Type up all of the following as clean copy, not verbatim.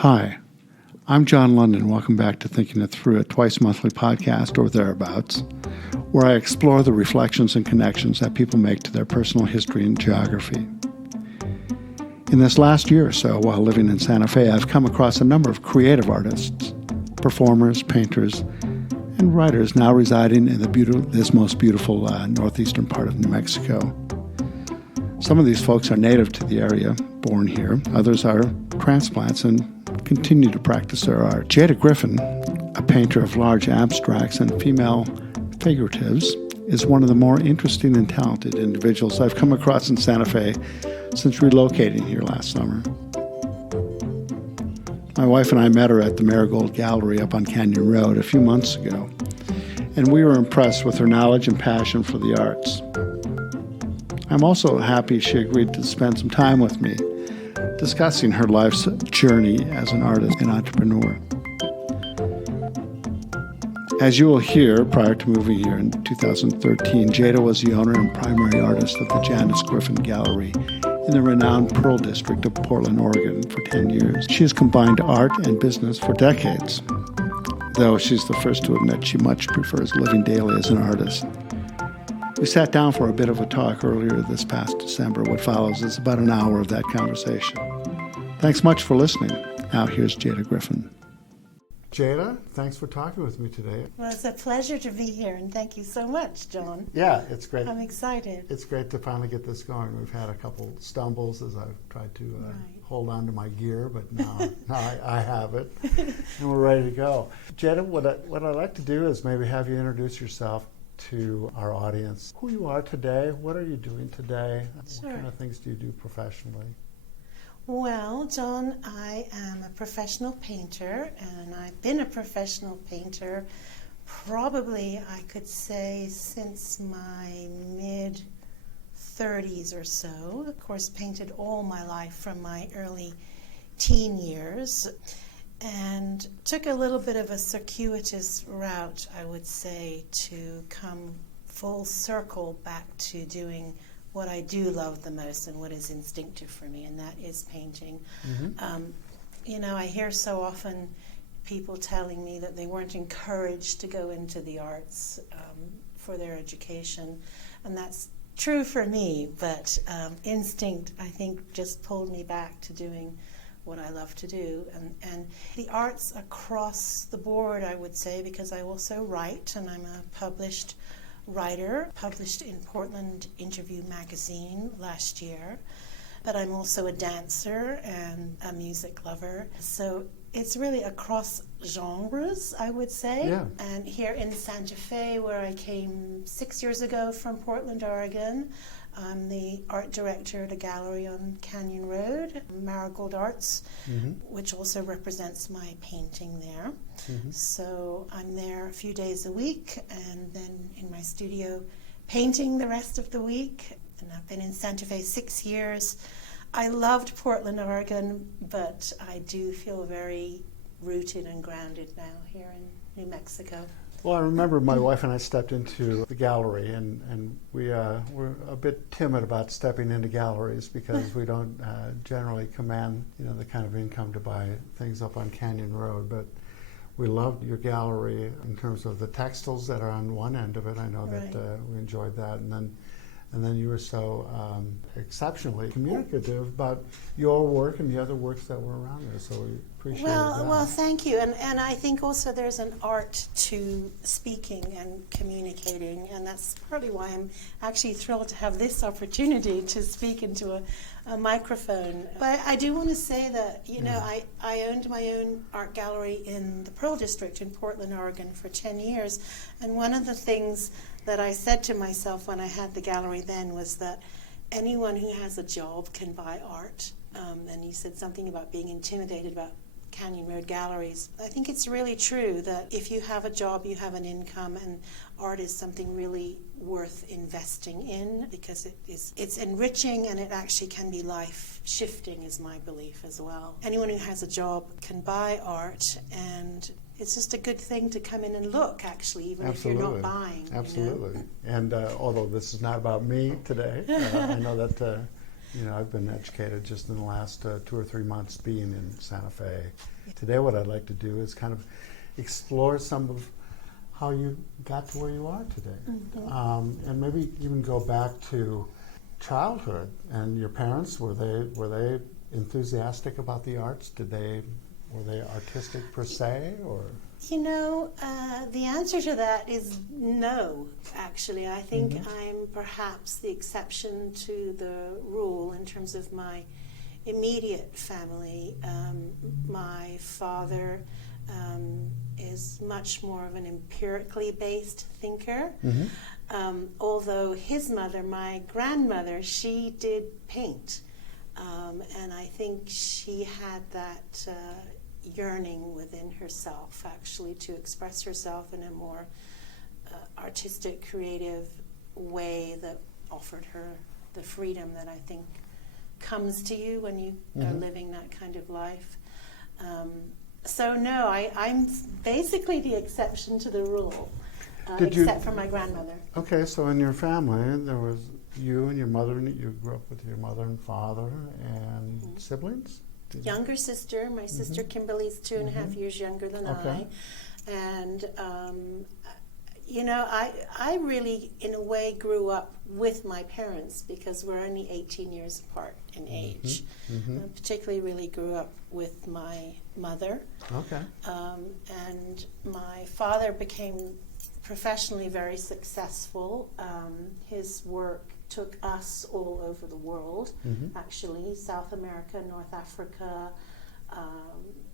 Hi, I'm John London. Welcome back to Thinking It Through, a twice-monthly podcast or thereabouts, where I explore the reflections and connections that people make to their personal history and geography. In this last year or so, while living in Santa Fe, I've come across a number of creative artists, performers, painters, and writers now residing in this most beautiful northeastern part of New Mexico. Some of these folks are native to the area, born here. Others are transplants and continue to practice their art. Jada Griffin, a painter of large abstracts and female figuratives, is one of the more interesting and talented individuals I've come across in Santa Fe since relocating here last summer. My wife and I met her at the Marigold Gallery up on Canyon Road a few months ago, and we were impressed with her knowledge and passion for the arts. I'm also happy she agreed to spend some time with me, discussing her life's journey as an artist and entrepreneur. As you will hear, prior to moving here in 2013, Jada was the owner and primary artist of the Jada Griffin Gallery in the renowned Pearl District of Portland, Oregon for 10 years. She has combined art and business for decades, though she's the first to admit she much prefers living daily as an artist. We sat down for a bit of a talk earlier this past December. What follows is about an hour of that conversation. Thanks much for listening. Now here's Jada Griffin. Jada, thanks for talking with me today. Well, it's a pleasure to be here, and thank you so much, John. Yeah, it's great. I'm excited. It's great to finally get this going. We've had a couple stumbles as I've tried to hold on to my gear, but now I have it, and we're ready to go. Jada, what I'd like to do is maybe have you introduce yourself to our audience. Who you are today, what are you doing today, Sure. What kind of things do you do professionally? Well, John, I am a professional painter, and I've been a professional painter probably, I could say, since my mid-30s or so. Of course, painted all my life from my early teen years, and took a little bit of a circuitous route, I would say, to come full circle back to doing what I do love the most and what is instinctive for me, and that is painting. Mm-hmm. I hear so often people telling me that they weren't encouraged to go into the arts for their education, and that's true for me, but instinct, I think, just pulled me back to doing what I love to do. And the arts across the board, I would say, because I also write, and I'm a published writer, published in Portland Interview magazine last year, but I'm also a dancer and a music lover. So it's really across genres, I would say. Yeah. And here in Santa Fe, where I came 6 years ago from Portland, Oregon, I'm the art director at a gallery on Canyon Road, Marigold Arts, mm-hmm. which also represents my painting there. Mm-hmm. So I'm there a few days a week, and then in my studio painting the rest of the week. And I've been in Santa Fe 6 years. I loved Portland, Oregon, but I do feel very rooted and grounded now here in New Mexico. Well, I remember my wife and I stepped into the gallery, and we were a bit timid about stepping into galleries because we don't generally command, the kind of income to buy things up on Canyon Road. But we loved your gallery in terms of the textiles that are on one end of it. I know Right. that we enjoyed that, and then you were so exceptionally communicative about your work and the other works that were around there. So we appreciate that. Well, thank you. And I think also there's an art to speaking and communicating, and that's partly why I'm actually thrilled to have this opportunity to speak into a microphone. But I do want to say that, I owned my own art gallery in the Pearl District in Portland, Oregon for 10 years. And one of the things that I said to myself when I had the gallery then was that anyone who has a job can buy art. And you said something about being intimidated about Canyon Road galleries. I think it's really true that if you have a job, you have an income, and art is something really worth investing in because it's enriching, and it actually can be life-shifting, is my belief as well. Anyone who has a job can buy art, and it's just a good thing to come in and look, actually, even Absolutely. if you're not buying. Absolutely. And although this is not about me today, I know that I've been educated just in the last 2 or 3 months being in Santa Fe. Today what I'd like to do is kind of explore some of how you got to where you are today. And maybe even go back to childhood and your parents. Were they enthusiastic about the arts? Were they artistic per se, or? The answer to that is no, actually. I think I'm perhaps the exception to the rule in terms of my immediate family. My father is much more of an empirically based thinker, although his mother, my grandmother, she did paint. And I think she had that yearning within herself, actually, to express herself in a more artistic, creative way that offered her the freedom that I think comes to you when you are living that kind of life. So no, I'm basically the exception to the rule, except for my grandmother. Okay, so in your family, there was you and your mother, and you grew up with your mother and father and siblings? Younger sister. My sister Kimberly's 2.5 years younger than I. And, I really, in a way, grew up with my parents because we're only 18 years apart in age. I particularly really grew up with my mother. Okay. And my father became professionally very successful. His work took us all over the world, actually, South America, North Africa,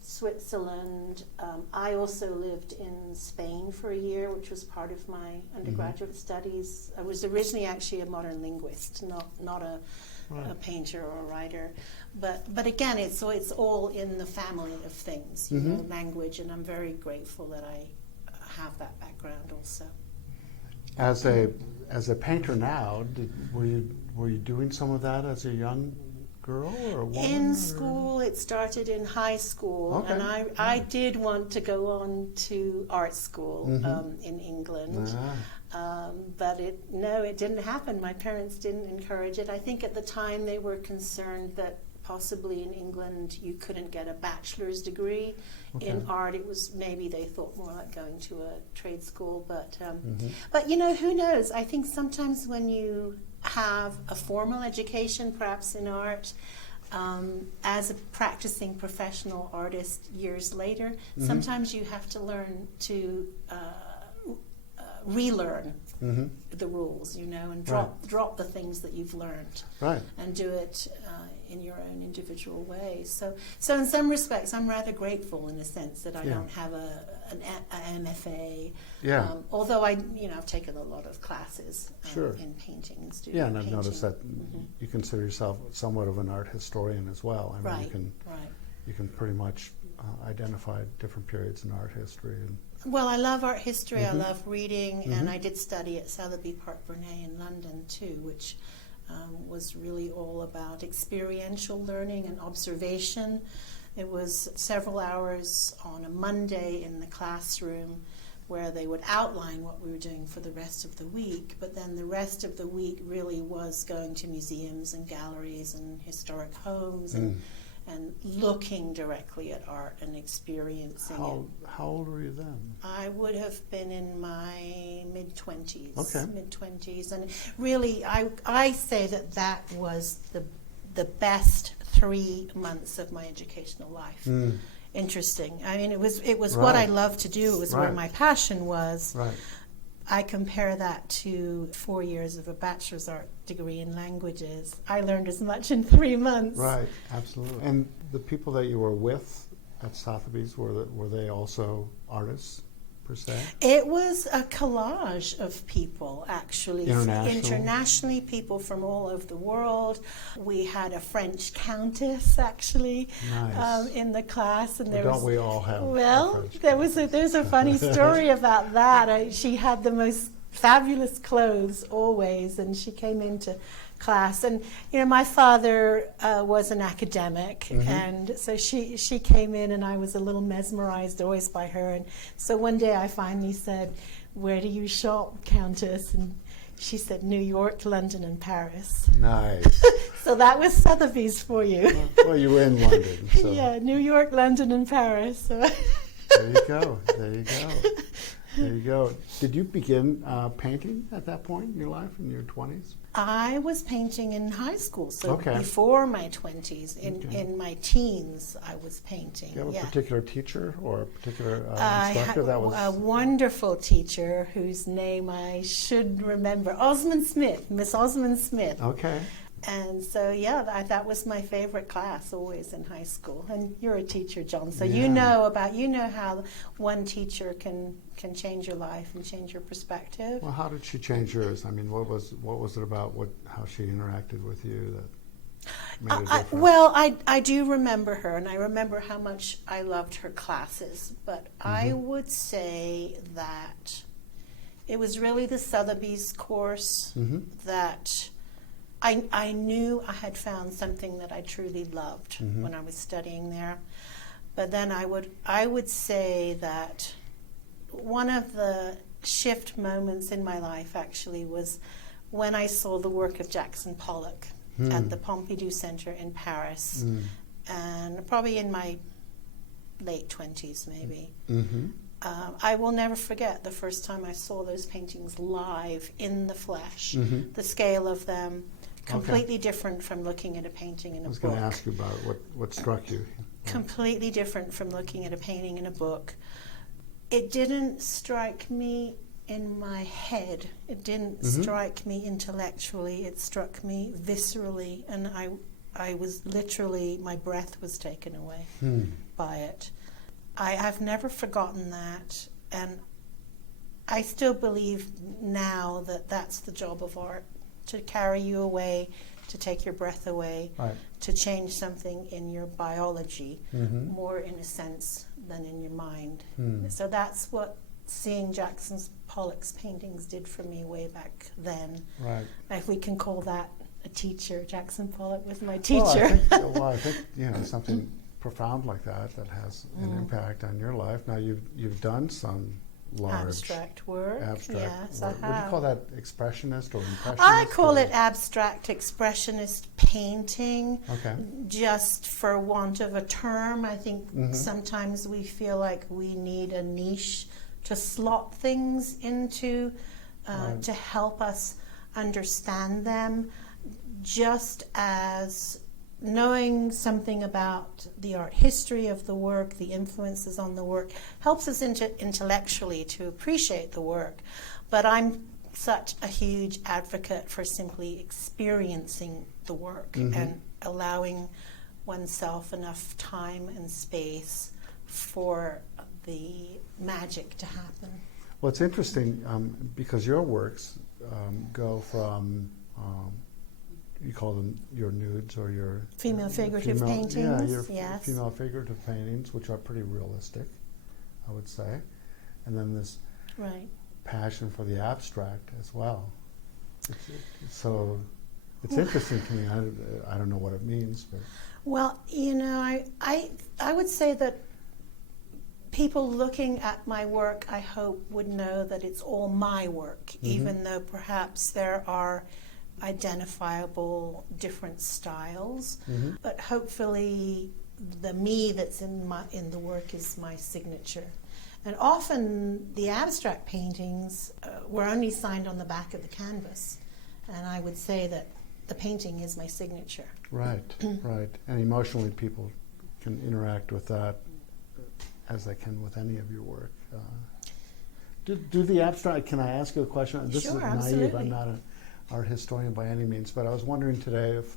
Switzerland. I also lived in Spain for a year, which was part of my undergraduate studies. I was originally actually a modern linguist, not a painter or a writer. But again, it's all in the family of things, language, and I'm very grateful that I have that background also. As a painter now, were you doing some of that as a young girl or a woman? In school, it started in high school, and I did want to go on to art school in England, but it didn't happen. My parents didn't encourage it. I think at the time they were concerned that possibly in England you couldn't get a bachelor's degree in art. It was maybe they thought more like going to a trade school, but who knows? I think sometimes when you have a formal education, perhaps in art, as a practicing professional artist years later, sometimes you have to learn to relearn the rules, and drop the things that you've learned, and do it in your own individual way. So in some respects, I'm rather grateful in the sense that I don't have an MFA. Although I've taken a lot of classes in painting and studio. Yeah, and I've noticed that you consider yourself somewhat of an art historian as well. I mean, you can pretty much identify different periods in art history. Well, I love art history. I love reading, and I did study at Sotheby Park Burnett in London too, which was really all about experiential learning and observation. It was several hours on a Monday in the classroom where they would outline what we were doing for the rest of the week, but then the rest of the week really was going to museums and galleries and historic homes and looking directly at art and experiencing it. How old were you then? I would have been in my mid-20s. Mid-20s. And really, I say that was the best 3 months of my educational life. Interesting. I mean, it was what I loved to do. It was where my passion was. I compare that to 4 years of a bachelor's art degree in languages. I learned as much in 3 months. Right, absolutely. And the people that you were with at Sotheby's, were they also artists, per se? It was a collage of people, actually. Internationally, people from all over the world. We had a French countess, actually, in the class. And don't we all have Well, there's a funny story about that. She had the most fabulous clothes always, and she came into class. And, my father was an academic, and so she came in, and I was a little mesmerized always by her. And so one day I finally said, "Where do you shop, Countess?" And She said New York, London, and Paris. Nice. So that was Sotheby's for you. Well, you were in London. So. Yeah, New York, London, and Paris. So. There you go. There you go. There you go. Did you begin painting at that point in your life, in your 20s? I was painting in high school, so Okay. before my 20s. In my teens, I was painting. Do you have a yeah. particular teacher or a particular I instructor had that was... a wonderful teacher whose name I should remember, Osmond Smith, Miss Osmond Smith. Okay. And so, yeah, that was my favorite class always in high school. And you're a teacher, John, so Yeah. you know how one teacher can change your life and change your perspective. Well, how did she change yours? I mean, what was it about how she interacted with you that made a difference? I do remember her, and I remember how much I loved her classes. But I would say that it was really the Sotheby's course that I knew I had found something that I truly loved when I was studying there. But then I would say that one of the shift moments in my life actually was when I saw the work of Jackson Pollock at the Pompidou Center in Paris, and probably in my late 20s maybe. I will never forget the first time I saw those paintings live in the flesh. The scale of them, completely different from looking at a painting in a book. I was going to ask you about what struck you. Completely different from looking at a painting in a book. It didn't strike me in my head. It didn't strike me intellectually. It struck me viscerally, and I was literally, my breath was taken away by it. I have never forgotten that, and I still believe now that that's the job of art, to carry you away, to take your breath away, to change something in your biology, more in a sense than in your mind. So that's what seeing Jackson Pollock's paintings did for me way back then. Right. If we can call that a teacher, Jackson Pollock was my teacher. I think something profound like that has an impact on your life. Now you've done some large abstract work. Yes, work. I have. Would you call that expressionist or impressionist? I call it abstract expressionist painting. Okay. Just for want of a term, I think sometimes we feel like we need a niche to slot things into to help us understand them, just as knowing something about the art history of the work, the influences on the work, helps us intellectually to appreciate the work. But I'm such a huge advocate for simply experiencing the work and allowing oneself enough time and space for the magic to happen. Well, it's interesting because your works go from you call them your nudes or your female figurative paintings. Yeah, your yes. female figurative paintings, which are pretty realistic, I would say, and then this passion for the abstract as well. So it's interesting to me. I don't know what it means, but well, I would say that people looking at my work, I hope, would know that it's all my work, even though perhaps there are identifiable different styles, but hopefully the me that's in the work is my signature. And often the abstract paintings were only signed on the back of the canvas, and I would say that the painting is my signature. Right. And emotionally people can interact with that as they can with any of your work. Do the abstract, can I ask you a question? This Sure, is naive, absolutely. I'm not an art historian by any means, but I was wondering today if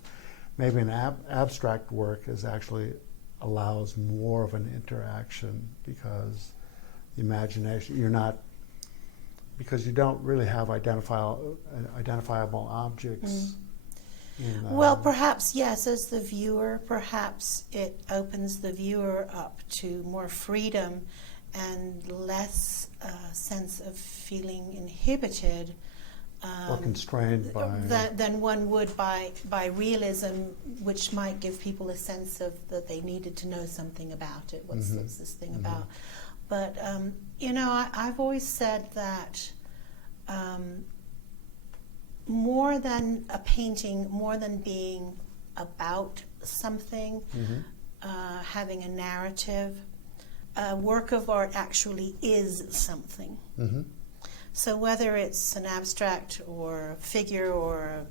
maybe an abstract work actually allows more of an interaction because the imagination, because you don't really have identifiable objects. Well, perhaps, yes, as the viewer, perhaps it opens the viewer up to more freedom and less sense of feeling inhibited or constrained by than one would by realism, which might give people a sense of that they needed to know something about it. What's this thing about? But I've always said that more than a painting, more than being about something, having a narrative, a work of art actually is something. So whether it's an abstract or a figure or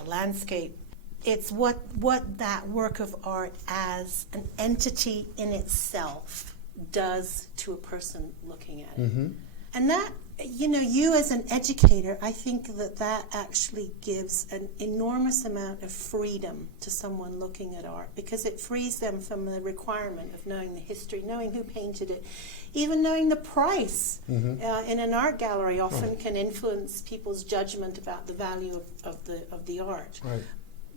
a landscape, it's what that work of art as an entity in itself does to a person looking at it. And that, you as an educator, I think that actually gives an enormous amount of freedom to someone looking at art, because it frees them from the requirement of knowing the history, knowing who painted it, even knowing the price in an art gallery often can influence people's judgment about the value of the art. Right.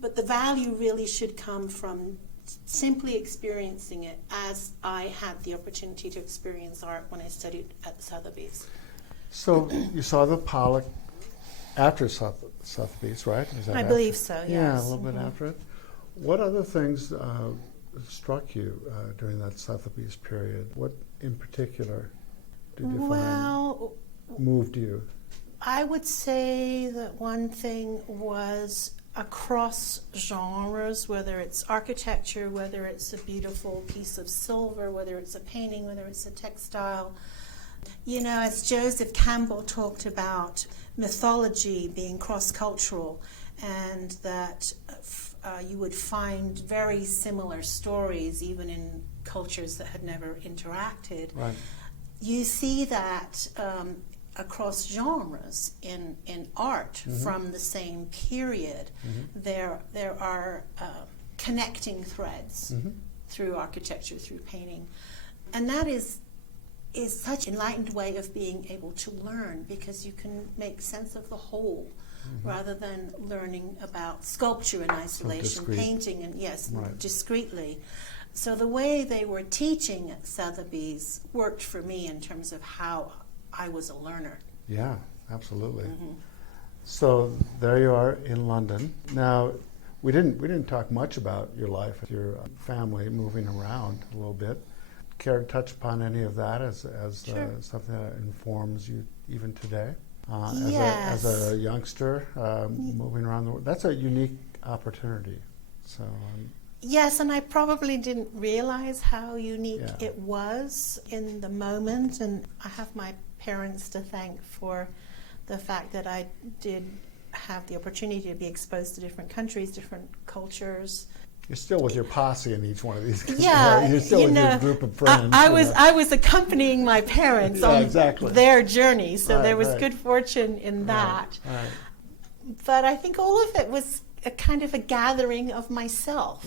But the value really should come from simply experiencing it, as I had the opportunity to experience art when I studied at Sotheby's. So you saw the Pollock after Sotheby's, right? Is that I after? believe so, yes. Yeah, a little bit after it. What other things struck you during that Sotheby's period? What in particular did you find moved you? I would say that one thing was across genres, whether it's architecture, whether it's a beautiful piece of silver, whether it's a painting, whether it's a textile. As Joseph Campbell talked about mythology being cross-cultural, and that you would find very similar stories even in cultures that had never interacted. Right. You see that across genres in art from the same period. There are connecting threads through architecture, through painting. And that is such an enlightened way of being able to learn, because you can make sense of the whole rather than learning about sculpture in isolation, painting, and discreetly. So the way they were teaching at Sotheby's worked for me in terms of how I was a learner. Yeah, absolutely. So there you are in London. Now, we didn't talk much about your life, your family moving around a little bit. Care to touch upon any of that as Sure. Something that informs you even today? Yes. As a youngster moving around the world, that's a unique opportunity. So. Yes, and I probably didn't realize how unique it was in the moment, and I have my parents to thank for the fact that I did have the opportunity to be exposed to different countries, different cultures. You're still with your posse in each one of these. Yeah, you're still with your group of friends. I was accompanying my parents on their journey, so there was good fortune in that. Right. But I think all of it was a kind of a gathering of myself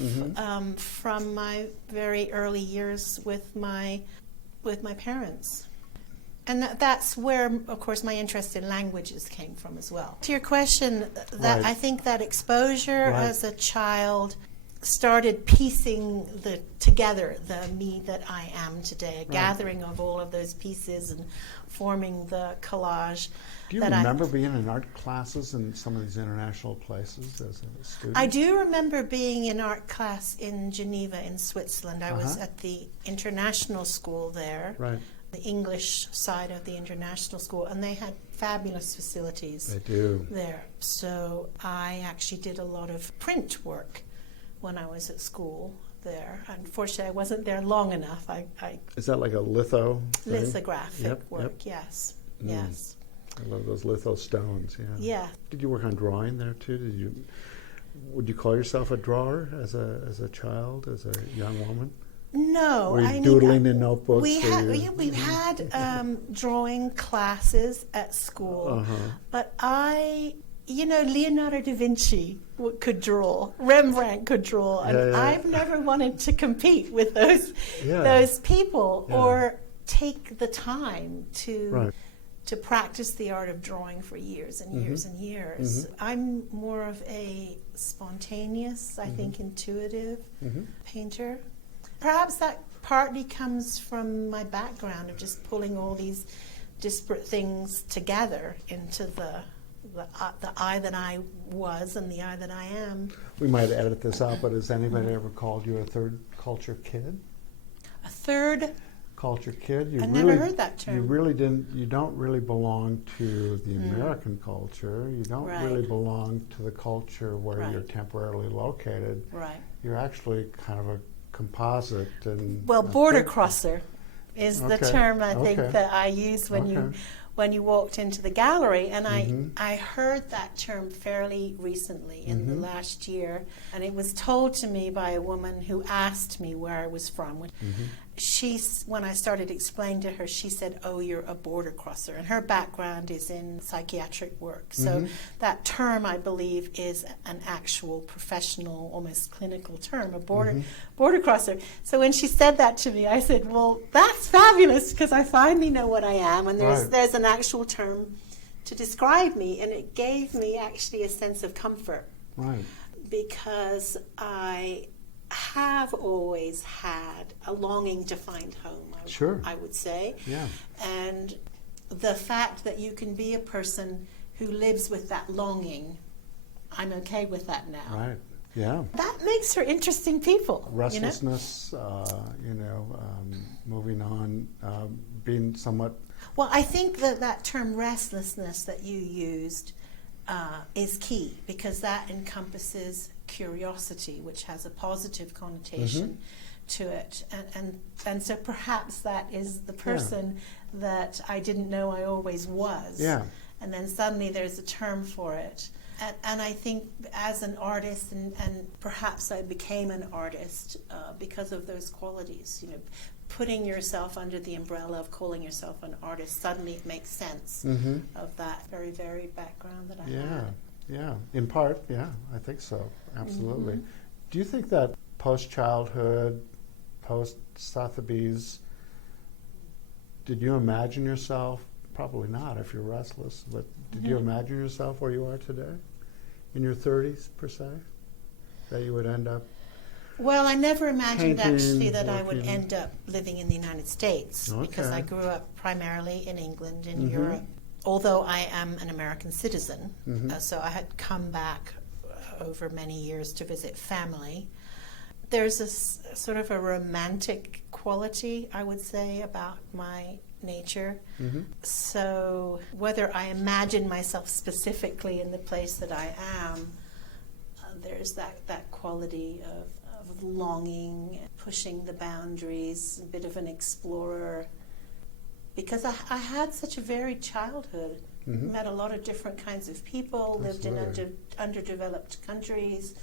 from my very early years with my parents. And that's where, of course, my interest in languages came from as well. To your question, that I think that exposure as a child started piecing together the me that I am today, a gathering of all of those pieces and forming the collage. Do you remember being in art classes in some of these international places as a student? I do remember being in art class in Geneva in Switzerland. I was at the international school there. Right. The English side of the international school, and they had fabulous facilities. They do. There. So I actually did a lot of print work when I was at school there. Unfortunately, I wasn't there long enough. Is that like a litho thing? Lithographic work, yes. Yes. I love those litho stones, Yeah. Did you work on drawing there too? Would you call yourself a drawer as a child, as a young woman? No, Were you doodling in notebooks? We had drawing classes at school, but Leonardo da Vinci could draw, Rembrandt could draw, and I've never wanted to compete with those people or take the time to practice the art of drawing for years and years and years. I'm more of a spontaneous, I think, intuitive painter. Perhaps that partly comes from my background of just pulling all these disparate things together into the I that I was and the I that I am. We might edit this out, but has anybody ever called you a third culture kid? A third culture kid. I never heard that term. You don't really belong to the American culture. You don't really belong to the culture where you're temporarily located. Right. You're actually kind of a composite. And border crosser is the term I think that I used when you walked into the gallery, and I heard that term fairly recently in the last year, and it was told to me by a woman who asked me where I was from. When I started explaining to her, she said, "Oh, you're a border crosser," and her background is in psychiatric work. So that term, I believe, is an actual professional, almost clinical term, a border crosser. So when she said that to me, I said, "Well, that's fabulous, because I finally know what I am, and there's an actual term to describe me," and it gave me actually a sense of comfort, because I have always had a longing to find home, I would say. Yeah. And the fact that you can be a person who lives with that longing, I'm okay with that now. Right. Yeah. That makes for interesting people. Restlessness, moving on, being somewhat... Well, I think that term restlessness that you used is key, because that encompasses curiosity, which has a positive connotation to it, and so perhaps that is the person that I didn't know I always was. Yeah. And then suddenly there's a term for it. And I think as an artist, and perhaps I became an artist because of those qualities, putting yourself under the umbrella of calling yourself an artist, suddenly it makes sense of that very varied background that I had. Yeah, in part, I think so, absolutely. Do you think that post-childhood, post-Sotheby's, did you imagine yourself, probably not if you're restless, but did you imagine yourself where you are today, in your 30s per se, that you would end up? Well, I never imagined actually that I would working. end up living in the United States, because I grew up primarily in England, in Europe. Although I am an American citizen, so I had come back over many years to visit family. There's a sort of a romantic quality, I would say, about my nature. So whether I imagine myself specifically in the place that I am, there's that quality of longing, pushing the boundaries, a bit of an explorer. Because I had such a varied childhood, met a lot of different kinds of people, lived in underdeveloped countries,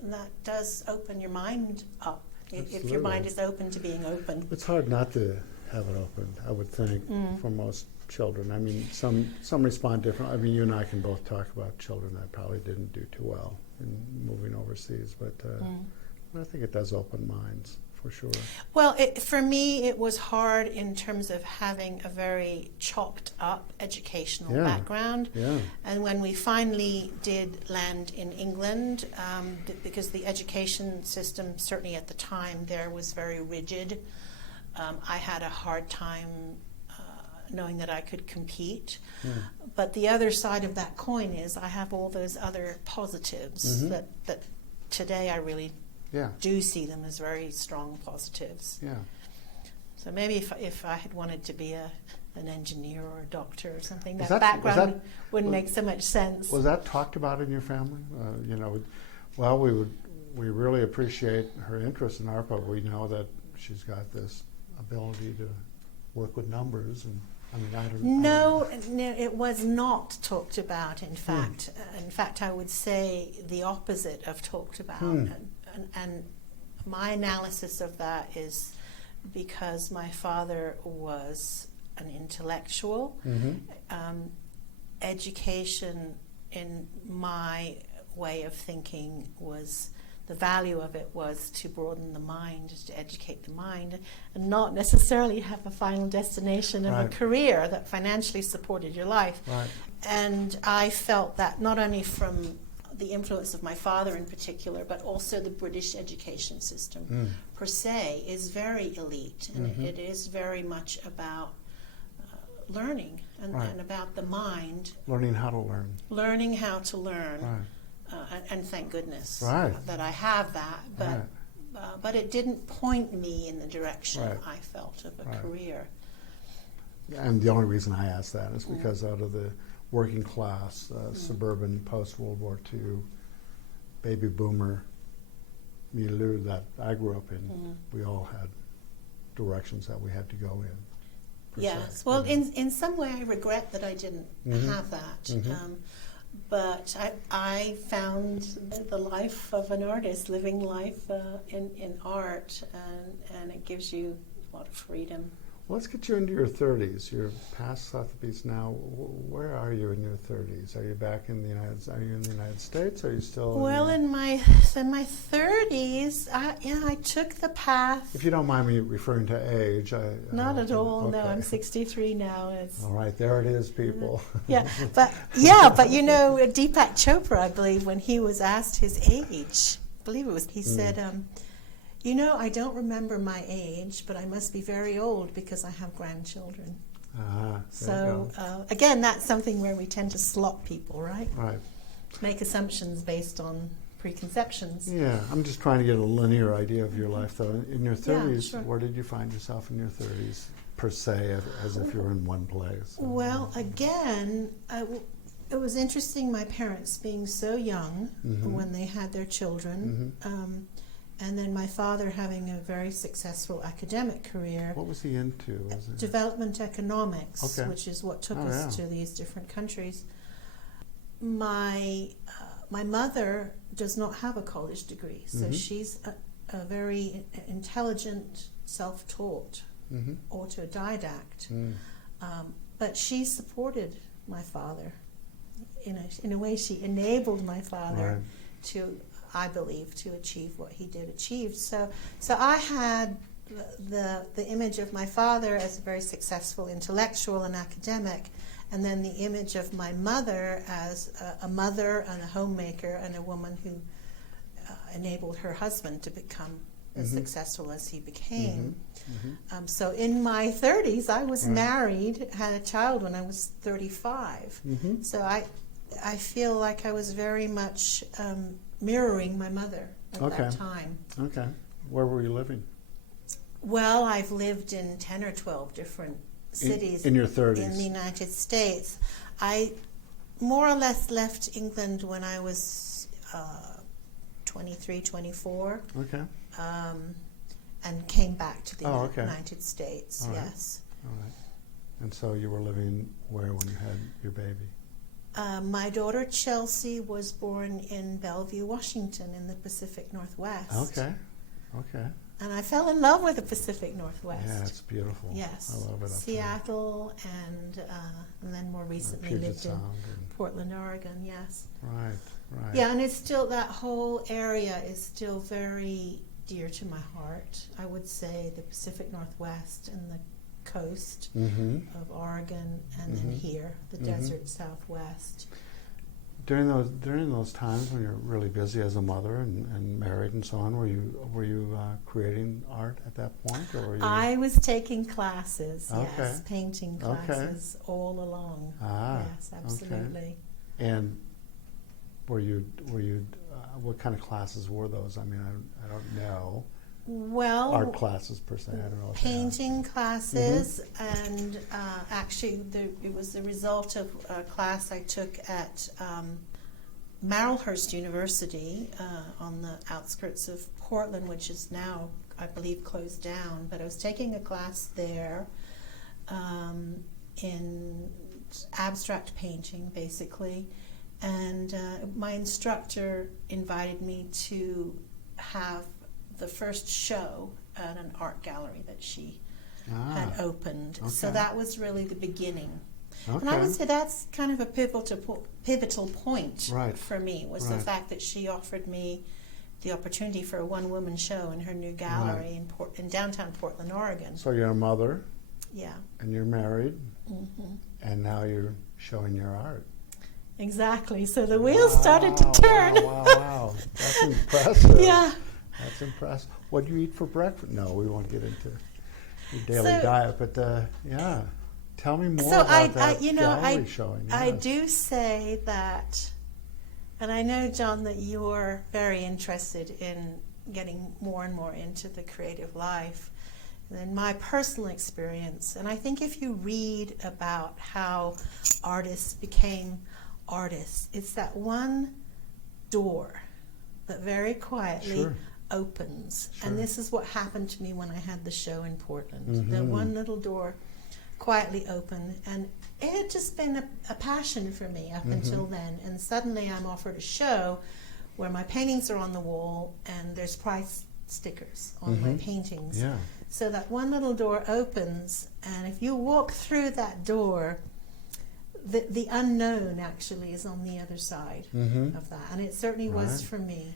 and that does open your mind up, if your mind is open to being open. It's hard not to have it open, I would think, for most children. I mean, some respond different. I mean, you and I can both talk about children that probably didn't do too well in moving overseas, but I think it does open minds. For sure. Well, for me, it was hard in terms of having a very chopped up educational background. Yeah. And when we finally did land in England, because the education system, certainly at the time there, was very rigid, I had a hard time knowing that I could compete. But the other side of that coin is I have all those other positives that today I really do see them as very strong positives. Yeah. So maybe if I had wanted to be an engineer or a doctor or something, that background wouldn't make so much sense. Was that talked about in your family? We really appreciate her interest in art, but we know that she's got this ability to work with numbers, and No, it was not talked about. In fact, I would say the opposite of talked about. And my analysis of that is because my father was an intellectual. Education, in my way of thinking, was the value of it was to broaden the mind, to educate the mind, and not necessarily have a final destination of a career that financially supported your life. And I felt that not only from the influence of my father in particular, but also the British education system per se is very elite, and it is very much about learning and about the mind. Learning how to learn. Learning how to learn. And thank goodness that I have that. but it didn't point me in the direction Right. I felt of a Right. career. And the only reason I ask that is because out of the working class, suburban post-World War II, baby boomer milieu that I grew up in, we all had directions that we had to go in. Yes. Well, in some way, I regret that I didn't have that. But I found the life of an artist, living life in art, and it gives you a lot of freedom. Well, let's get you into your 30s. You're past Sotheby's now. Where are you in your 30s? Are you back in the United States? Are you still? Well, in my 30s, I took the path. If you don't mind me referring to age, Not at all. Okay. No, I'm 63 now. All right, there it is, people. But you know, Deepak Chopra, I believe, when he was asked his age, I believe it was, he said, you know, I don't remember my age, but I must be very old because I have grandchildren. So again, that's something where we tend to slot people, right? Right. Make assumptions based on preconceptions. Yeah, I'm just trying to get a linear idea of your life, though. In your 30s, sure. where did you find yourself in your 30s, per se, as if you were in one place? Well, again, it was interesting, my parents being so young when they had their children, and then my father having a very successful academic career. What was he into? Was it Development economics, Okay. which is what took us to these different countries. My mother does not have a college degree, so she's a very intelligent, self-taught autodidact. But she supported my father. In a way, she enabled my father to, I believe, to achieve what he did achieve. So I had the image of my father as a very successful intellectual and academic, and then the image of my mother as a mother and a homemaker and a woman who enabled her husband to become as successful as he became. So in my 30s, I was married, had a child when I was 35. So I feel like I was very much mirroring my mother at that time. Okay. Where were you living? Well, I've lived in 10 or 12 different cities in your 30s. in the United States. I more or less left England when I was 23, 24. Okay. And came back to the United States, All right. yes. All right. And so you were living where when you had your baby? My daughter Chelsea was born in Bellevue, Washington, in the Pacific Northwest. Okay. And I fell in love with the Pacific Northwest. Yeah, it's beautiful. Yes. I love it. Seattle and then more recently Puget lived in Sound Portland, Oregon, yes. Right. Yeah, and it's still, that whole area is still very dear to my heart. I would say the Pacific Northwest and the coast of Oregon, and then here, the desert Southwest. During those times when you're really busy as a mother and married and so on, were you creating art at that point, or were you? I was taking classes, yes, painting classes all along. Yes, absolutely. Okay. And were you? What kind of classes were those? I mean, I don't know. Well, art classes per se. I don't know. Painting classes, and actually, it was the result of a class I took at Marylhurst University on the outskirts of Portland, which is now, I believe, closed down. But I was taking a class there in abstract painting, basically, and my instructor invited me to have the first show at an art gallery that she had opened. So that was really the beginning. And I would say that's kind of a pivotal point for me, was the fact that she offered me the opportunity for a one-woman show in her new gallery in downtown Portland, Oregon. So you're a mother. Yeah. And you're married. And now you're showing your art. Exactly. So the wheels started to turn. Wow. That's impressive. Yeah. That's impressive. What do you eat for breakfast? No, we won't get into your daily diet, but yeah. Tell me more about that gallery showing. Yes. I do say that, and I know, John, that you're very interested in getting more and more into the creative life. And then my personal experience, and I think if you read about how artists became artists, it's that one door that very quietly opens. And this is what happened to me when I had the show in Portland. The one little door quietly opened, and it had just been a passion for me up until then. And suddenly I'm offered a show where my paintings are on the wall and there's price stickers on my paintings. Yeah. So that one little door opens, and if you walk through that door, the unknown actually is on the other side of that, and it certainly was for me.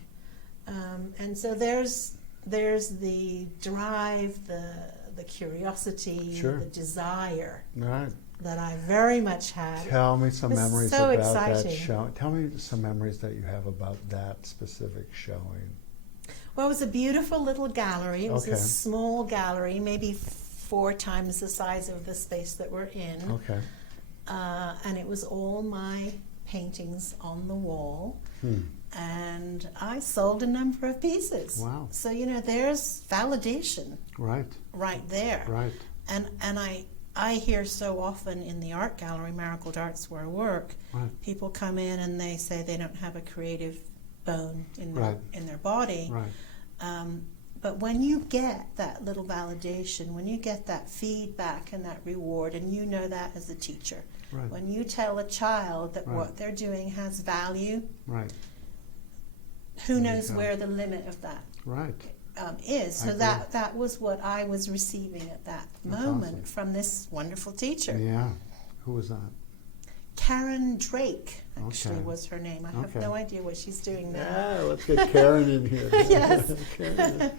And so there's the drive, the curiosity, the desire that I very much had. Tell me some memories so about exciting. that show. Tell me some memories that you have about that specific showing. Well, it was a beautiful little gallery. It was a small gallery, maybe 4 times the size of the space that we're in. Okay. And it was all my paintings on the wall. And I sold a number of pieces. Wow. So, there's validation right there. Right. And I hear so often in the art gallery, Marigold Arts, where I work, people come in and they say they don't have a creative bone in their body. But when you get that little validation, when you get that feedback and that reward, and you know that as a teacher, when you tell a child that what they're doing has value, who knows where the limit of that is. So that was what I was receiving at that moment from this wonderful teacher. Yeah. Who was that? Karen Drake, actually, was her name. I have no idea what she's doing now. Yeah, let's get Karen in here. Yes. Karen.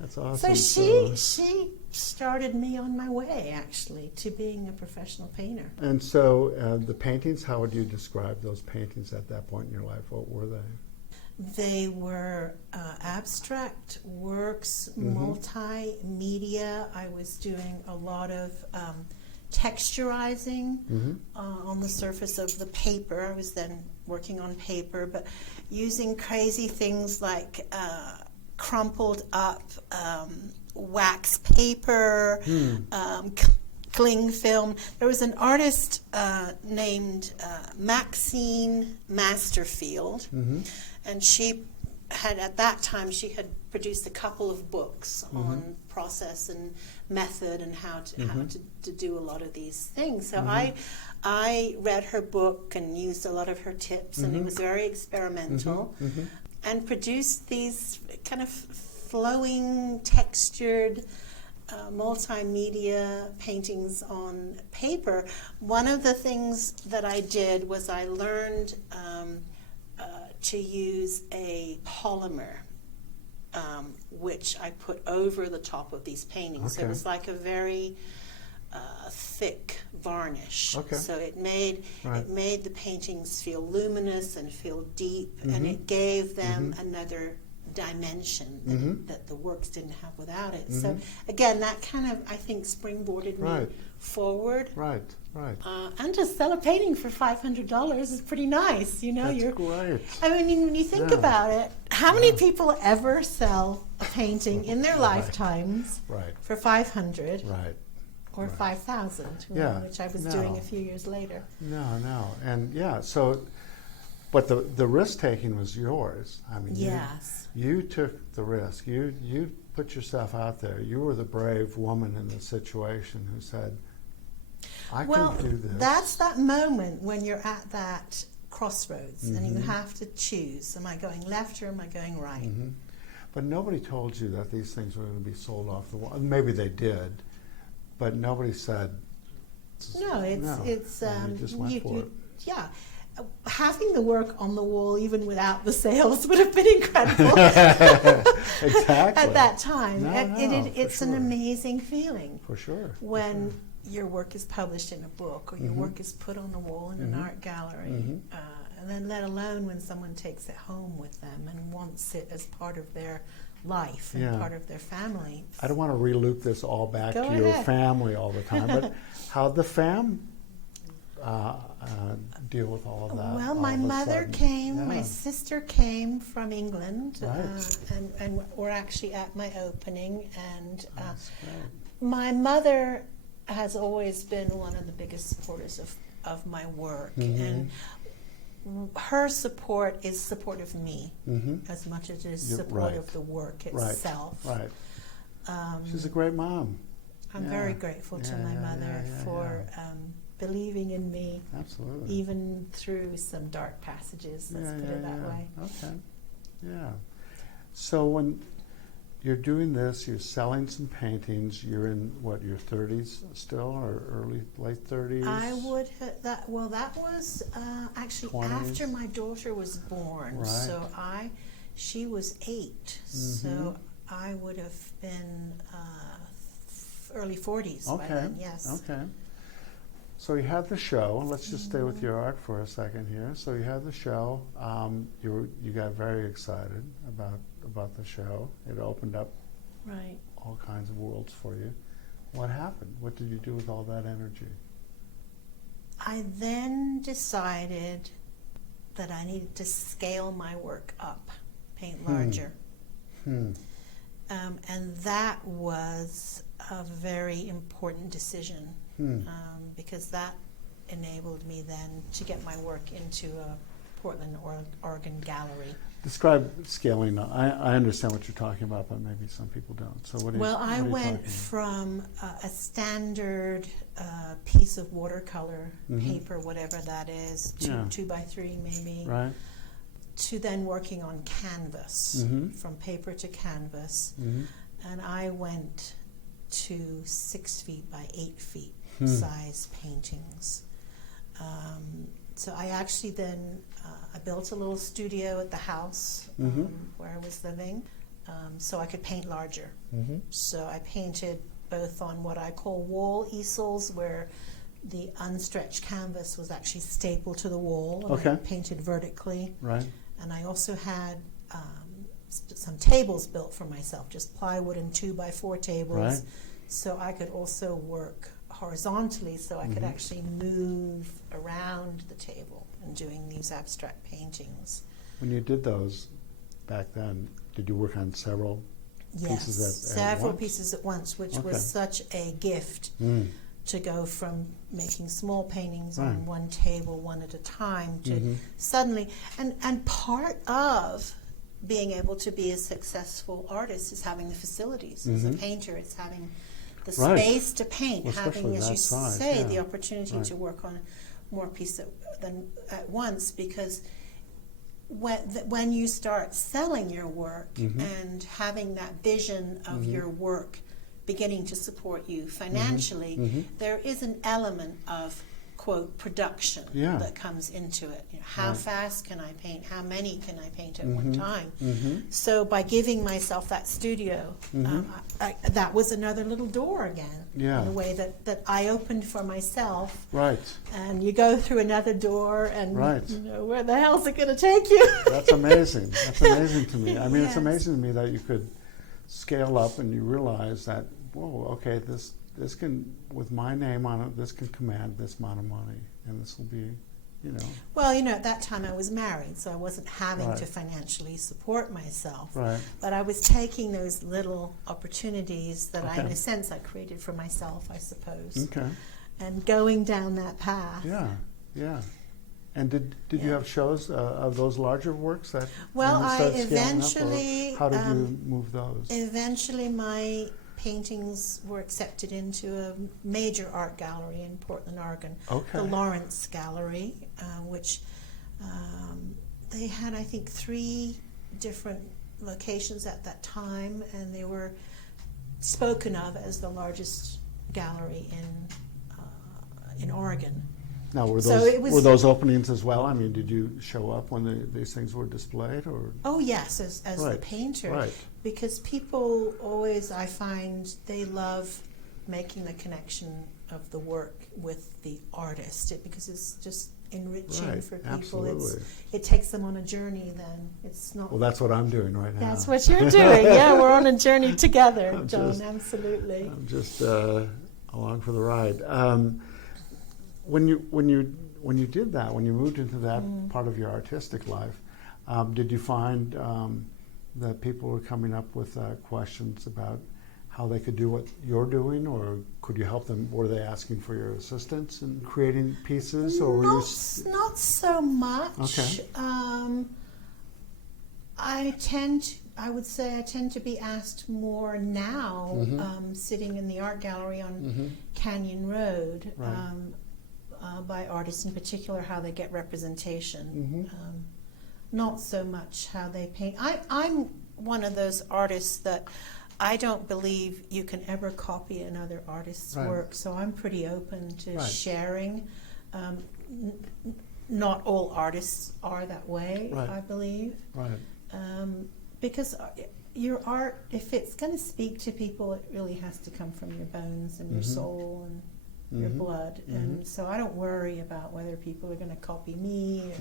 That's awesome. So she started me on my way, actually, to being a professional painter. And so the paintings, how would you describe those paintings at that point in your life? What were they? They were abstract works, multimedia. I was doing a lot of texturizing on the surface of the paper. I was then working on paper, but using crazy things like crumpled up wax paper, cling film. There was an artist named Maxine Masterfield, and she had, at that time, she had produced a couple of books on process and method and how to do a lot of these things. So I read her book and used a lot of her tips, and it was very experimental, and produced these kind of flowing, textured, multimedia paintings on paper. One of the things that I did was I learned to use a polymer, which I put over the top of these paintings. So it was like a very thick varnish. So it made the paintings feel luminous and feel deep, and it gave them another dimension that the works didn't have without it. So again, that kind of, I think, springboarded me forward. And to sell a painting for $500 is pretty nice. That's great. I mean, when you think about it, how many people ever sell a painting in their lifetimes for $500 or $5,000, which I was doing a few years later? No. And so, but the risk taking was yours. I mean, you took the risk. You put yourself out there. You were the brave woman in the situation who said, I can do this. That's that moment when you're at that crossroads and you have to choose. Am I going left or am I going right? But nobody told you that these things were going to be sold off the wall. Maybe they did, but nobody said. No, it's you just went for it. Yeah. Having the work on the wall, even without the sales, would have been incredible. Exactly. At that time. It's an sure. amazing feeling. For sure. When your work is published in a book, or your work is put on the wall in an art gallery, and then let alone when someone takes it home with them and wants it as part of their life and part of their family. I don't want to re-loop this all back Go to your ahead. family all the time, but how the fam deal with all of that? Well, all my of a mother sudden? came, Yeah. my sister came from England, Right. and were actually at my opening. And That's great. my mother has always been one of the biggest supporters of my work. Mm-hmm. And her support is support of me Mm-hmm. as much as it is You're support right. of the work Right. itself. Right. She's a great mom. I'm Yeah. very grateful to Yeah, my yeah, mother yeah, for believing in me, Absolutely. even through some dark passages, let's put it that way. Okay. Yeah. So when you're doing this, you're selling some paintings, you're in, what, your 30s still, or late 30s? I would that was actually 20s? after my daughter was born. Right. So she was 8, so I would have been early 40s by Okay. then. Yes. Okay. So you had the show. Let's just stay with your art for a second here. So you had the show. You got very excited about the show. It opened up Right. all kinds of worlds for you. What happened? What did you do with all that energy? I then decided that I needed to scale my work up, paint larger. And that was a very important decision because that enabled me then to get my work into a Portland, Oregon gallery. Describe scaling. I understand what you're talking about, but maybe some people don't. So what? I what are you went talking from a standard piece of watercolor paper, whatever that is, 2 by 3 maybe, right? to then working on canvas, from paper to canvas. And I went to 6 feet by 8 feet size paintings. So I actually then, I built a little studio at the house where I was living, so I could paint larger. So I painted both on what I call wall easels, where the unstretched canvas was actually stapled to the wall, and I painted vertically. Right. And I also had some tables built for myself, just plywood and 2 by 4 tables. Right. So I could also work horizontally, so I could actually move around the table and doing these abstract paintings. When you did those back then, did you work on several pieces at several once? pieces at once, which was such a gift to go from making small paintings on one table, one at a time, to suddenly, and part of being able to be a successful artist is having the facilities. As a painter, it's having the space to paint, having, as you say, the opportunity to work on more pieces at once, because when you start selling your work and having that vision of your work beginning to support you financially, there is an element of, quote, production that comes into it. You know, how fast can I paint? How many can I paint at one time? So by giving myself that studio, that was another little door again, in a way that I opened for myself. Right. And you go through another door, and you know, where the hell's it going to take you? That's amazing. That's amazing to me. I mean, it's amazing to me that you could scale up and you realize that, whoa, okay, this can, with my name on it, this can command this amount of money, and this will be, you know. Well, you know, at that time I was married, so I wasn't having to financially support myself. Right. But I was taking those little opportunities that I, in a sense, I created for myself, I suppose. Okay. And going down that path. Yeah. And did you have shows of those larger works that? Well, when you I started scaling eventually. up, or how did you move those? Eventually, my paintings were accepted into a major art gallery in Portland, Oregon, the Lawrence Gallery, which they had, I think, 3 different locations at that time, and they were spoken of as the largest gallery in Oregon. Now, were those openings as well? I mean, did you show up when these things were displayed, or? Oh yes, as the painter, because people always, I find, they love making the connection of the work with the artist, because it's just enriching for people. Absolutely. It takes them on a journey. Then it's not. Well, that's what I'm doing right now. That's what you're doing. Yeah, we're on a journey together, John. Absolutely. I'm just along for the ride. when you did that, when you moved into that part of your artistic life, did you find that people were coming up with questions about how they could do what you're doing, or could you help them? Were they asking for your assistance in creating pieces, or were not so much? Okay. I would say I tend to be asked more now, sitting in the art gallery on Canyon Road, Right. by artists in particular, how they get representation. Not so much how they paint. I'm one of those artists that I don't believe you can ever copy another artist's Right. work, so I'm pretty open to Right. sharing. Not all artists are that way, Right. I believe. Right. Because your art, if it's going to speak to people, it really has to come from your bones and your soul and your blood. And so I don't worry about whether people are going to copy me.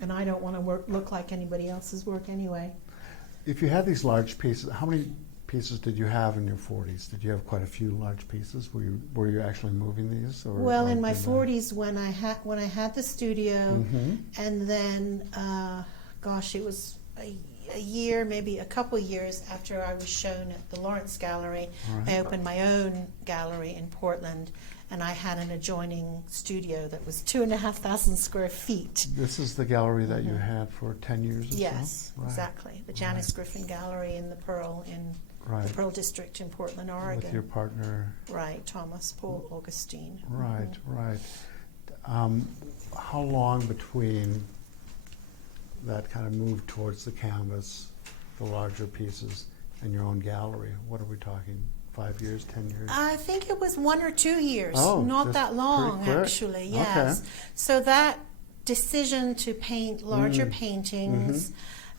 And I don't want to look like anybody else's work anyway. If you had these large pieces, how many pieces did you have in your 40s? Did you have quite a few large pieces? Were you actually moving these? Or well, in my did 40s, when I had the studio, and then, it was a year, maybe a couple years after I was shown at the Lawrence Gallery, Right. I opened my own gallery in Portland, and I had an adjoining studio that was 2,500 square feet. This is the gallery that you had for 10 years or Yes, so? Right. exactly. The Janice Griffin Gallery in the Pearl Right. the Pearl District in Portland, Oregon. With your partner. Right, Thomas Paul Augustine. Right, right. How long between that kind of move towards the canvas, the larger pieces, and your own gallery? What are we talking? 5 years, 10 years? I think it was 1 or 2 years. Oh, not just that long, pretty quick. actually. Yes. Okay. So that decision to paint larger paintings,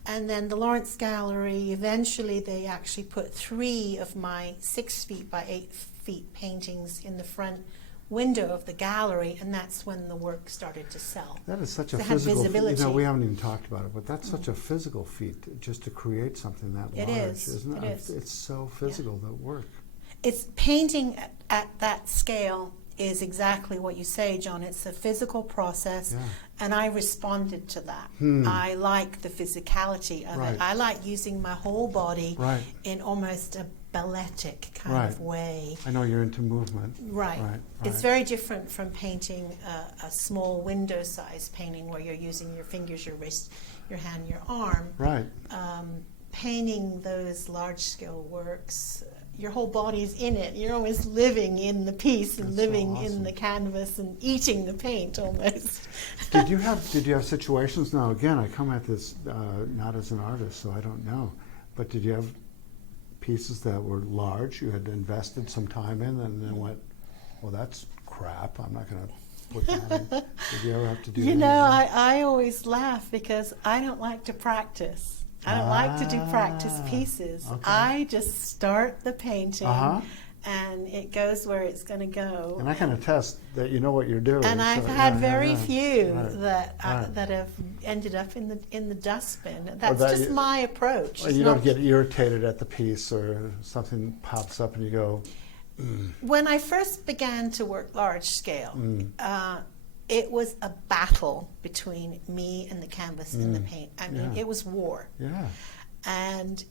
and then the Lawrence Gallery, eventually they actually put 3 of my 6 feet by 8 feet paintings in the front window of the gallery, and that's when the work started to sell. That is such a They had physical, visibility. we haven't even talked about it, but that's such a physical feat just to create something that It large, is. isn't it? It is. It's so physical, that work. It's painting at that scale is exactly what you say, John. It's a physical process, and I responded to that. I like the physicality of Right. it. I like using my whole body Right. in almost a balletic kind of way. I know you're into movement. Right. Right. It's very different from painting a small window-sized painting where you're using your fingers, your wrist, your hand, your arm. Right. Painting those large-scale works, your whole body's in it. You're almost living in the piece and That's living so awesome. in the canvas and eating the paint almost. Did you have situations? Now again, I come at this not as an artist, so I don't know. But did you have pieces that were large, you had invested some time in, and then went, well, that's crap, I'm not going to put that in? Did you ever have to do that? You know, I always laugh because I don't like to practice. I don't like to do practice pieces. Okay. I just start the painting, Uh-huh. and it goes where it's going to go. And I can attest that you know what you're doing. And I've so, had yeah, very yeah. few Right. that Right. have ended up in the dustbin. That's that just my approach. Or It's you not- don't get irritated at the piece, or something pops up and you go, When I first began to work large scale, it was a battle between me and the canvas and the paint. I mean, Yeah. it was war. yeah, And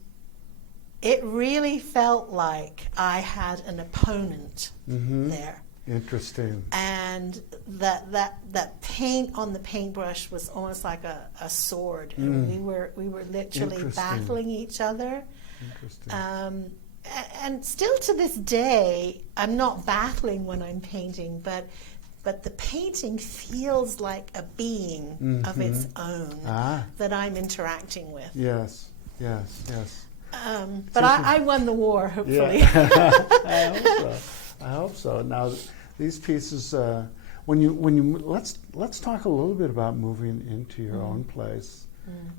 it really felt like I had an opponent there. interesting. And that paint on the paintbrush was almost like a sword. And we were literally Interesting. battling each other. Interesting. And still to this day, I'm not battling when I'm painting, but the painting feels like a being of its own that I'm interacting with. Yes, yes, yes. But I won the war, hopefully. Yeah. I hope so. Now, these pieces, when you let's talk a little bit about moving into your own place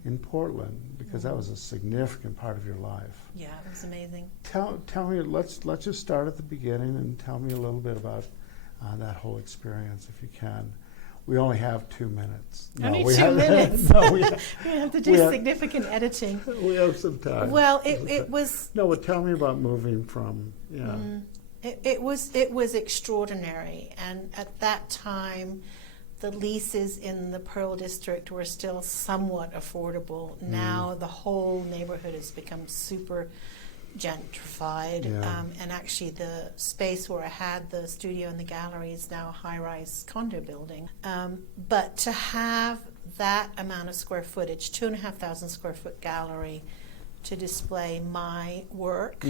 in Portland, because that was a significant part of your life. Yeah, it was amazing. Tell me, let's just start at the beginning and tell me a little bit about that whole experience, if you can. We only have 2 minutes. Only we 2 have, minutes. No, we have to do significant editing. We have some time. Well, it was... No, but tell me about moving from, It was extraordinary, and at that time, the leases in the Pearl District were still somewhat affordable. Now the whole neighborhood has become super gentrified, and actually the space where I had the studio and the gallery is now a high-rise condo building. But to have that amount of square footage, 2,500 square foot gallery, to display my work,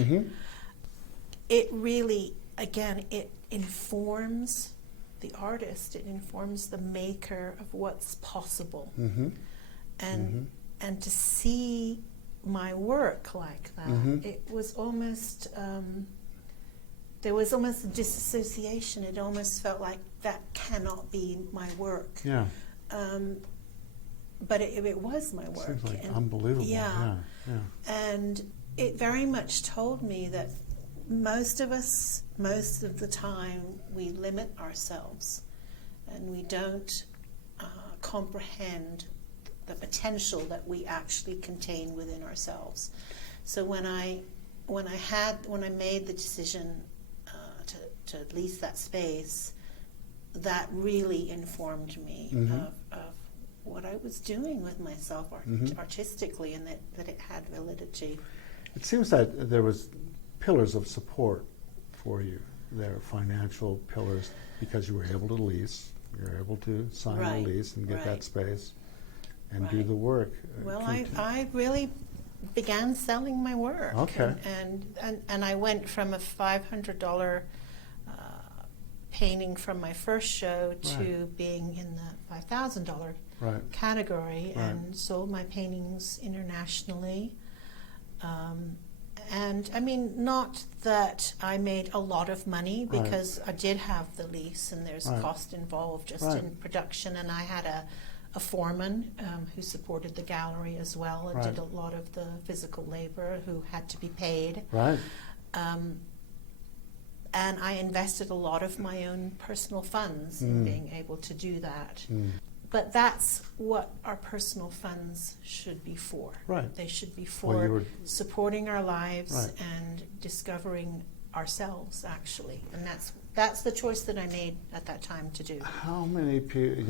it really, again, it informs the artist, it informs the maker of what's possible. And to see my work like that, it was almost, there was almost a disassociation. It almost felt like that cannot be my work. Yeah. But it was my work. Seems like and unbelievable. Yeah. Yeah. And it very much told me that most of us, most of the time, we limit ourselves and we don't comprehend the potential that we actually contain within ourselves. So when I made the decision to lease that space, that really informed me of what I was doing with myself artistically, and that it had validity. It seems that there was pillars of support for you. There are financial pillars because you were able to lease, you were able to sign a lease and get that space and do the work. Well, I really began selling my work. Okay. And I went from a $500 painting from my first show to being in the $5,000 category, and sold my paintings internationally. And I mean, not that I made a lot of money, because I did have the lease and there's cost involved just in production, and I had a foreman who supported the gallery as well and did a lot of the physical labor, who had to be paid. And I invested a lot of my own personal funds in being able to do that. But that's what our personal funds should be for. They should be for supporting our lives and discovering ourselves, actually. And that's the choice that I made at that time to do. How many people,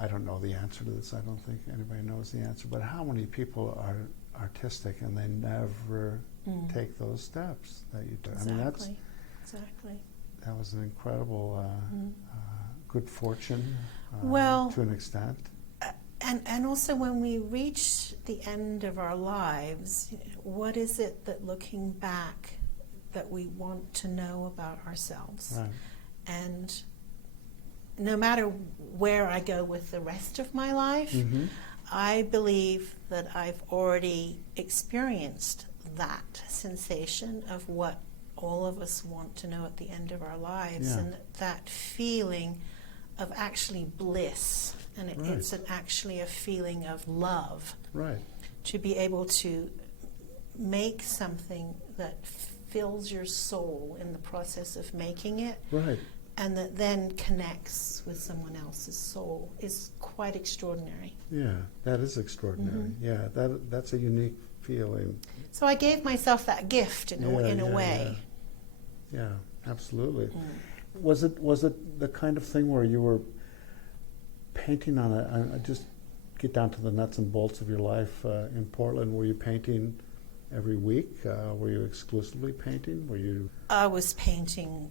I don't know the answer to this. I don't think anybody knows the answer. But how many people are artistic and they never take those steps that you do? Exactly. I mean, that was an incredible good fortune, to an extent. And also, when we reach the end of our lives, what is it that, looking back, that we want to know about ourselves? And no matter where I go with the rest of my life, I believe that I've already experienced that sensation of what all of us want to know at the end of our lives, and that feeling of actually bliss, and it's actually a feeling of love, to be able to make something that fills your soul in the process of making it, and that then connects with someone else's soul, is quite extraordinary. Yeah, that is extraordinary. Yeah, that's a unique feeling. So I gave myself that gift in a way. Yeah, absolutely. Was it the kind of thing where you were painting on I just get down to the nuts and bolts of your life in Portland? Were you painting every week? Were you exclusively painting? Were you? I was painting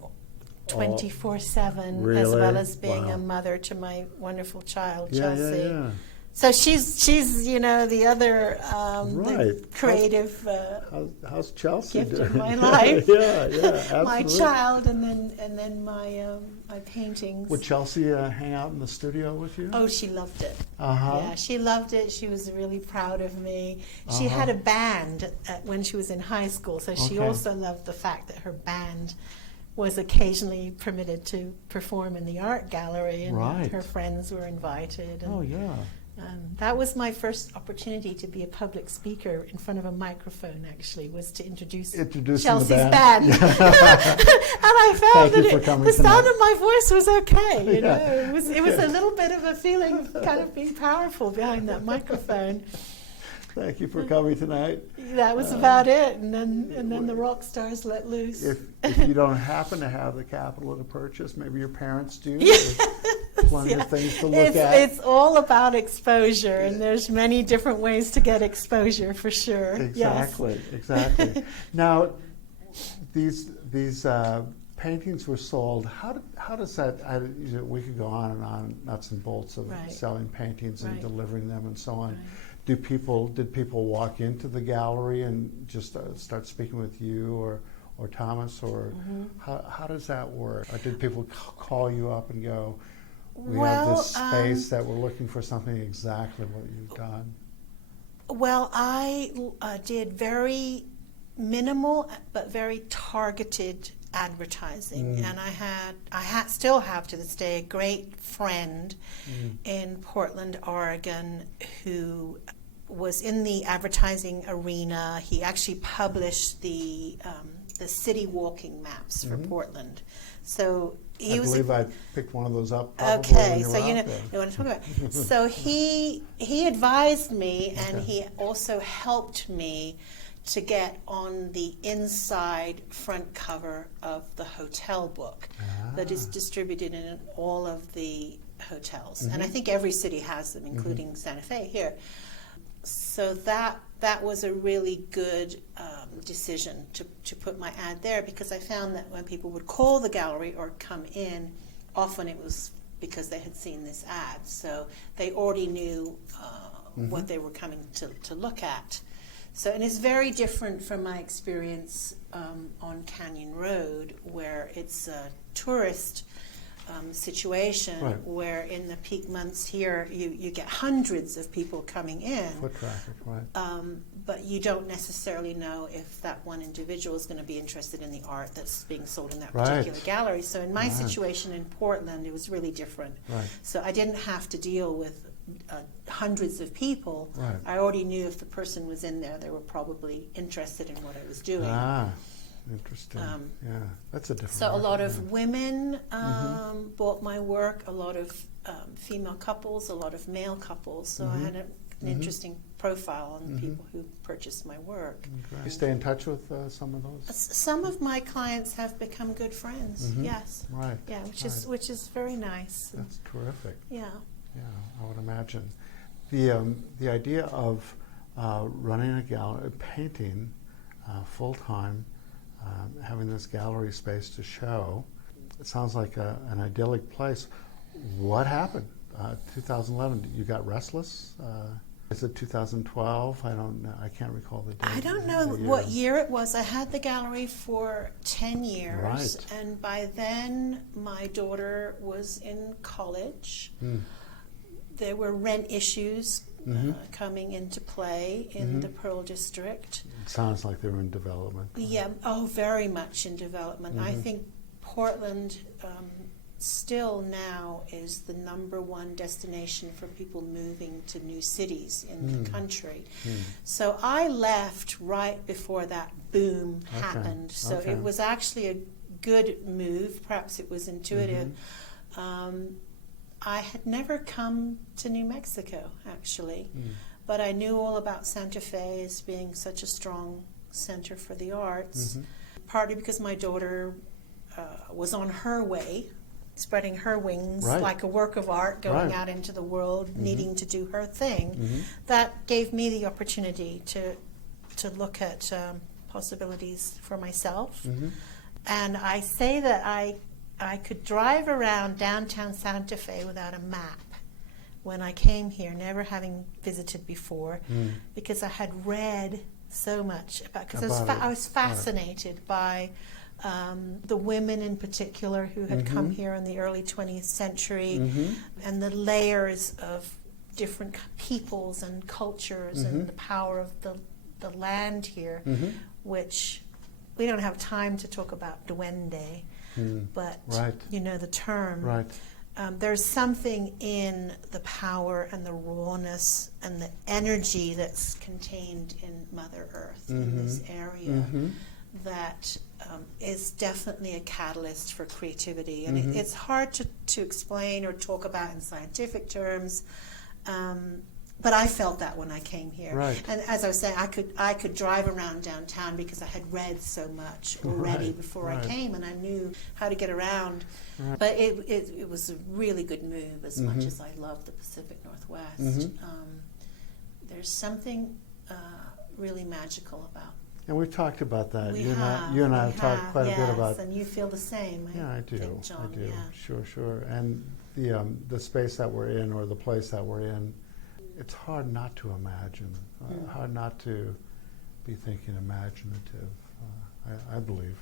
24/7, really? as well as being a mother to my wonderful child, Chelsea. Yeah. So she's the other the creative how's Chelsea gift doing? in my life. Absolutely. My child, and then my paintings. Would Chelsea hang out in the studio with you? Oh, she loved it. Yeah, she loved it. She was really proud of me. She had a band when she was in high school, so she also loved the fact that her band was occasionally permitted to perform in the art gallery, and her friends were invited. And, that was my first opportunity to be a public speaker in front of a microphone, actually, was to introduce Chelsea's band. And I found that the sound of my voice was okay. It was a little bit of a feeling of kind of being powerful behind that microphone. Thank you for coming tonight. That was about it, and then the rock stars let loose. If you don't happen to have the capital to purchase, maybe your parents do. There's plenty of things to look at. It's all about exposure, and there's many different ways to get exposure for sure. Exactly, exactly. Now, these paintings were sold. How does that? We could go on and on, nuts and bolts of selling paintings and delivering them and so on. Right. Did people walk into the gallery and just start speaking with you or Thomas, or how does that work? Or did people call you up and go, we have this space that we're looking for something exactly what you've done? Well, I did very minimal but very targeted advertising, and I still have to this day a great friend in Portland, Oregon, who was in the advertising arena. He actually published the city walking maps for Portland. So I believe I picked one of those up. Probably okay, so you know what I'm talking about. So he advised me, and he also helped me to get on the inside front cover of the hotel book that is distributed in all of the hotels. And I think every city has them, including Santa Fe here. So that was a really good decision to put my ad there, because I found that when people would call the gallery or come in, often it was because they had seen this ad. So they already knew what they were coming to look at. So, and it's very different from my experience on Canyon Road, where it's a tourist situation, where in the peak months here you get hundreds of people coming in. Foot traffic, right. But you don't necessarily know if that one individual is going to be interested in the art that's being sold in that particular gallery. So in my situation in Portland, it was really different. Right. So I didn't have to deal with hundreds of people. Right. I already knew if the person was in there, they were probably interested in what I was doing. Interesting. Yeah, that's a different. So a lot of women bought my work, a lot of female couples, a lot of male couples. So I had an interesting profile on the people who purchased my work. You stay in touch with some of those? Some of my clients have become good friends. Yes. Right. Yeah, which is very nice. That's terrific. Yeah. Yeah, I would imagine. The idea of running a gallery, painting full time, having this gallery space to show, it sounds like an idyllic place. What happened? 2011, you got restless? Is it 2012? I don't know. I can't recall the date. I don't know what year it was. I had the gallery for 10 years, and by then my daughter was in college. There were rent issues coming into play in the Pearl District. It sounds like they were in development. Yeah, very much in development. I think Portland still now is the #1 destination for people moving to new cities in the country. So I left right before that boom happened. So it was actually a good move. Perhaps it was intuitive. I had never come to New Mexico, actually, but I knew all about Santa Fe as being such a strong center for the arts, partly because my daughter was on her way, spreading her wings like a work of art, going out into the world, needing to do her thing. That gave me the opportunity to look at possibilities for myself. And I say that I could drive around downtown Santa Fe without a map when I came here, never having visited before, because I had read so much about, because I was fascinated by the women in particular who had come here in the early 20th century, and the layers of different peoples and cultures and the power of the land here, which we don't have time to talk about duende. But you know the term. There's something in the power and the rawness and the energy that's contained in Mother Earth in this area that is definitely a catalyst for creativity. And it's hard to explain or talk about in scientific terms. But I felt that when I came here. Right. And as I was saying, I could drive around downtown because I had read so much already before I came, and I knew how to get around. Right. But it was a really good move, as much as I love the Pacific Northwest. There's something really magical about. And we've talked about that. You and I have talked quite a bit about. And you feel the same. I do. Think, John, I do. Yeah. Sure. And the space that we're in, or the place that we're in, it's hard not to imagine. Hard not to be thinking imaginative. I believe.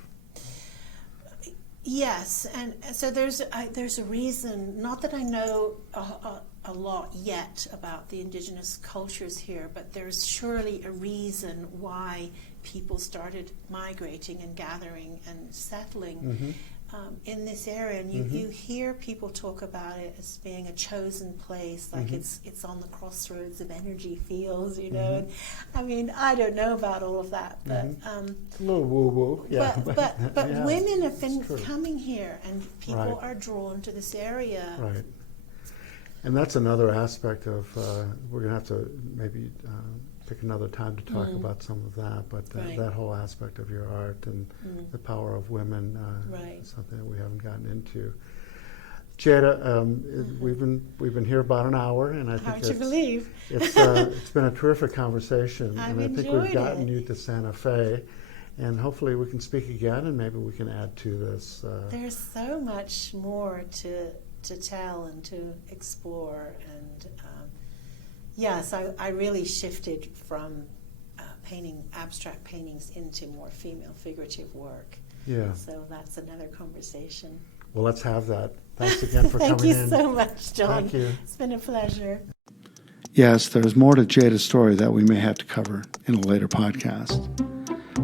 Yes, and so there's a reason. Not that I know a lot yet about the indigenous cultures here, but there's surely a reason why people started migrating and gathering and settling in this area. And you hear people talk about it as being a chosen place, like it's on the crossroads of energy fields, you know. And, I mean, I don't know about all of that, but a little woo-woo, yeah. But yeah, women have been coming here, and people are drawn to this area. Right. And that's another aspect of, we're going to have to maybe pick another time to talk about some of that, but that whole aspect of your art and the power of women is something that we haven't gotten into. Jada, we've been here about an hour, and I think Hard to believe. It's been a terrific conversation, I've and I think we've gotten you to Santa Fe, and hopefully we can speak again, and maybe we can add to this. There's so much more to tell and to explore, and yes, I really shifted from painting abstract paintings into more female figurative work. Yeah. So that's another conversation. Well, let's have that. Thanks again for Thank coming in. you so much, John. Thank you. It's been a pleasure. Yes, there's more to Jada's story that we may have to cover in a later podcast.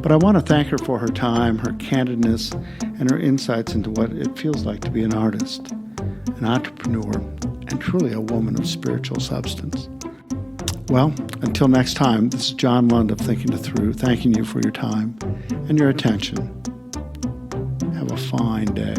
But I want to thank her for her time, her candidness, and her insights into what it feels like to be an artist, an entrepreneur, and truly a woman of spiritual substance. Well, until next time, this is John Lund of Thinking It Through, thanking you for your time and your attention. Have a fine day.